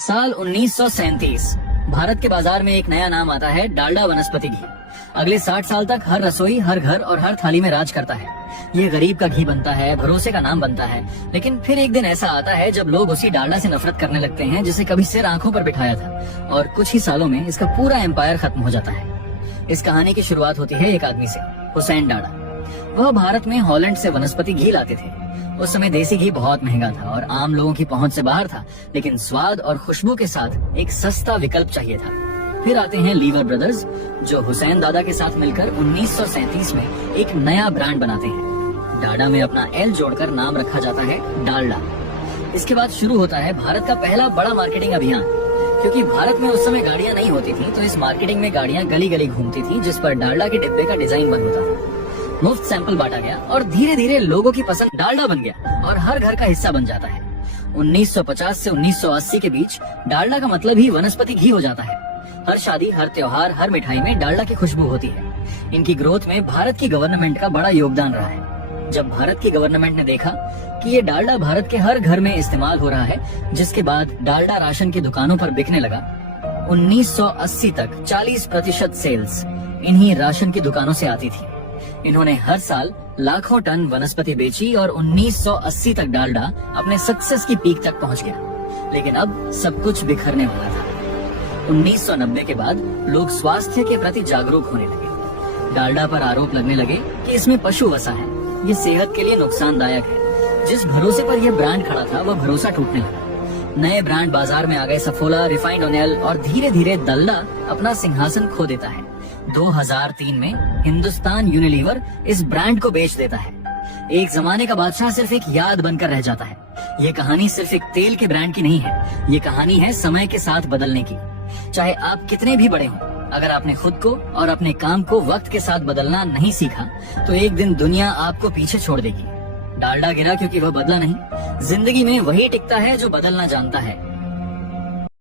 साल 1937 भारत के बाजार में एक नया नाम आता है, डालडा वनस्पति घी। अगले 60 साल तक हर रसोई, हर घर और हर थाली में राज करता है। ये गरीब का घी बनता है, भरोसे का नाम बनता है। लेकिन फिर एक दिन ऐसा आता है जब लोग उसी डालडा से नफरत करने लगते हैं जिसे कभी सिर आंखों पर बिठाया था, और कुछ ही सालों में इसका पूरा एम्पायर खत्म हो जाता है। इस कहानी की शुरुआत होती है एक आदमी से, हुसैन डाडा। वह भारत में हॉलैंड से वनस्पति घी लाते थे। उस समय देसी घी बहुत महंगा था और आम लोगों की पहुंच से बाहर था, लेकिन स्वाद और खुशबू के साथ एक सस्ता विकल्प चाहिए था। फिर आते हैं लीवर ब्रदर्स, जो हुसैन दादा के साथ मिलकर 1937 में एक नया ब्रांड बनाते हैं। डाडा में अपना एल जोड़कर नाम रखा जाता है डालडा। इसके बाद शुरू होता है भारत का पहला बड़ा मार्केटिंग अभियान। क्योंकि भारत में उस समय गाड़ियां नहीं होती थी, तो इस मार्केटिंग में गाड़ियां गली गली घूमती थी, जिस पर डालडा के डिब्बे का डिजाइन बन होता था। मुफ्त सैंपल बांटा गया और धीरे धीरे लोगों की पसंद डालडा बन गया और हर घर का हिस्सा बन जाता है। 1950 से 1980 के बीच डालडा का मतलब ही वनस्पति घी हो जाता है। हर शादी, हर त्योहार, हर मिठाई में डालडा की खुशबू होती है। इनकी ग्रोथ में भारत की गवर्नमेंट का बड़ा योगदान रहा है। जब भारत की गवर्नमेंट ने देखा कि ये डालडा भारत के हर घर में इस्तेमाल हो रहा है, जिसके बाद डालडा राशन की दुकानों पर बिकने लगा। 1980 तक 40% सेल्स इन्हीं राशन की दुकानों से आती थी। इन्होंने हर साल लाखों टन वनस्पति बेची और 1980 तक डालडा अपने सक्सेस की पीक तक पहुंच गया। लेकिन अब सब कुछ बिखरने वाला था। 1990 के बाद लोग स्वास्थ्य के प्रति जागरूक होने लगे। डालडा पर आरोप लगने लगे कि इसमें पशु वसा है, ये सेहत के लिए नुकसानदायक है। जिस भरोसे पर यह ब्रांड खड़ा था, वह भरोसा टूटने लगा। नए ब्रांड बाजार में आ गए, सफोला, रिफाइंड ऑयल, और धीरे धीरे डालडा अपना सिंहासन खो देता है। 2003 में हिंदुस्तान यूनिलीवर इस ब्रांड को बेच देता है। एक जमाने का बादशाह सिर्फ एक याद बनकर रह जाता है। ये कहानी सिर्फ एक तेल के ब्रांड की नहीं है, ये कहानी है समय के साथ बदलने की। चाहे आप कितने भी बड़े हों, अगर आपने खुद को और अपने काम को वक्त के साथ बदलना नहीं सीखा, तो एक दिन दुनिया आपको पीछे छोड़ देगी। डालडा गिरा क्योंकि वह बदला नहीं। जिंदगी में वही टिकता है जो बदलना जानता है।